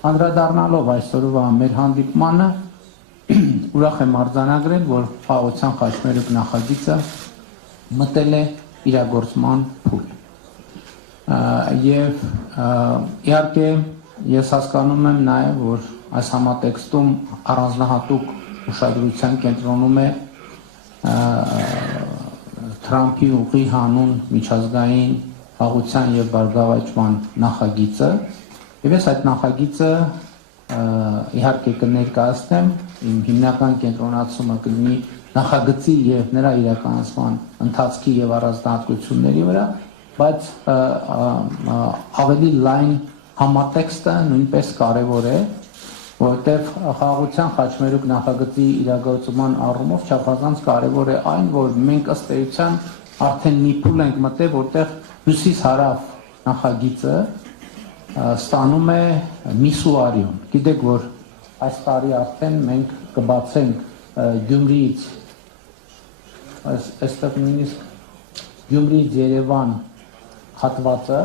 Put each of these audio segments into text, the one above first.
Անդրադառնալով այսօրվա մեր հանդիպմանը, ուրախ եմ արձանագրել, որ խաղաղության խաչմերուկ նախագիծը մտել է իրագործման փուլ։ Եվ իհարկե ես հասկանում եմ նաև, որ այս համատեքստում առանձնահատուկ ուշադրության կենտրոնում է Թրամփի ուղի հանուն միջազգային խաղաղության եւ բարգավաճման նախագիծը, եւ ես այդ նախագիծը իհարկե կներկայացնեմ, իմ հիմնական կենտրոնացումը կլինի նախագծի եւ նրա իրականացման ընթացքի եւ առանձնահատկությունների վրա, բայց ավելի լայն համատեքստը նույնպես կարեւոր է, որտեղ խաղաղության խաչմերուկ նախագծի իրագործման առումով չափազանց կարևոր է այն, որ մենք ըստ էության արդեն մի փուլ ենք մտել, որտեղ հյուսիս-հարավ նախագիծը ստանում է միսուարիում։ Գիտեք, որ այս տարի արդեն մենք կբացենք Գյումրիից, այստեղ նույնիսկ Գյումրիից Երևան հատվածը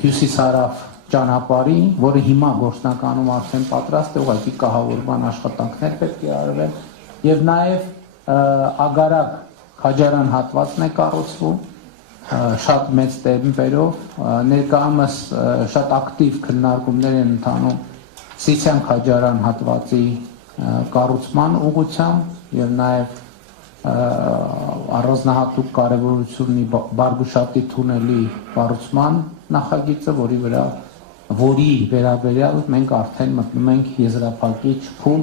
հյուսիս-հարավ ճանապարհի, որը հիմա գործնականում արդեն պատրաստ է, ուղղակի կահավորման աշխատանքներ պետք է արվեն, եւ նաեւ Ագարակ Քաջարան հատվածն է կառուցվում, շատ մեծ տեմպերով, ներկայումս շատ ակտիվ քննարկումներ են ընթանում Սիսիան Քաջարան հատվածի կառուցման ուղղությամբ եւ նաեւ առանձնահատուկ կարեւորություն ունի Բարգուշատի թունելի կառուցման նախագիծը, որի վերաբերյալ մենք արդեն մտնում ենք եզրափակիչ փուլ